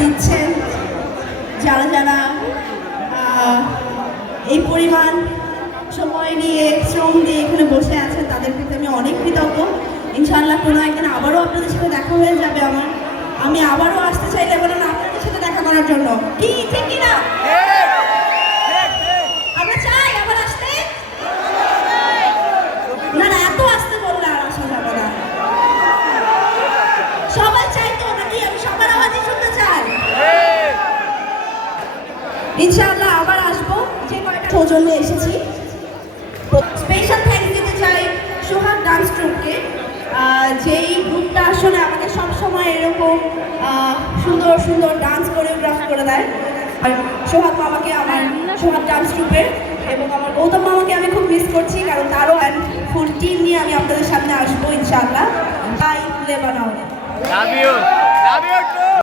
দিচ্ছেন, যারা যারা এই পরিমাণ সময় নিয়ে শ্রম দিয়ে এখানে বসে আছেন, তাদের প্রতি আমি অনেক কৃতজ্ঞ। ইনশাআল্লাহ কোনো একদিন আবারও আপনাদের সাথে দেখা হয়ে যাবে আমার। আমি আবারও আসতে চাইলে বলেন আপনাদের সাথে দেখা করার জন্য, কি ঠিক কিনা? আমরা চাই আবার আসতে, না না এত আসতে বললে আর আসা যাবে না। সবাই চাই তো নাকি? আমি সবার আওয়াজই শুনতে চাই। ইনশাআল্লাহ আবার আসবো। যে কয়টা সৌজন্যে এসেছি, স্পেশাল থ্যাঙ্কস দিতে চাই সোহাগ ডান্স ট্রুপকে, যেই গ্রুপটা আসলে আমাকে সবসময় এরকম সুন্দর সুন্দর ডান্স কোরিওগ্রাফ করে দেয়। আর সোহাগ মামাকে, আমার সোহাগ ডান্স ট্রুপের, এবং আমার গৌতম মামাকে আমি খুব মিস করছি, কারণ তারও ফুল টিম নিয়ে আমি আপনাদের সামনে আসবো ইনশাআল্লাহ। Bye Lebanon. Love you.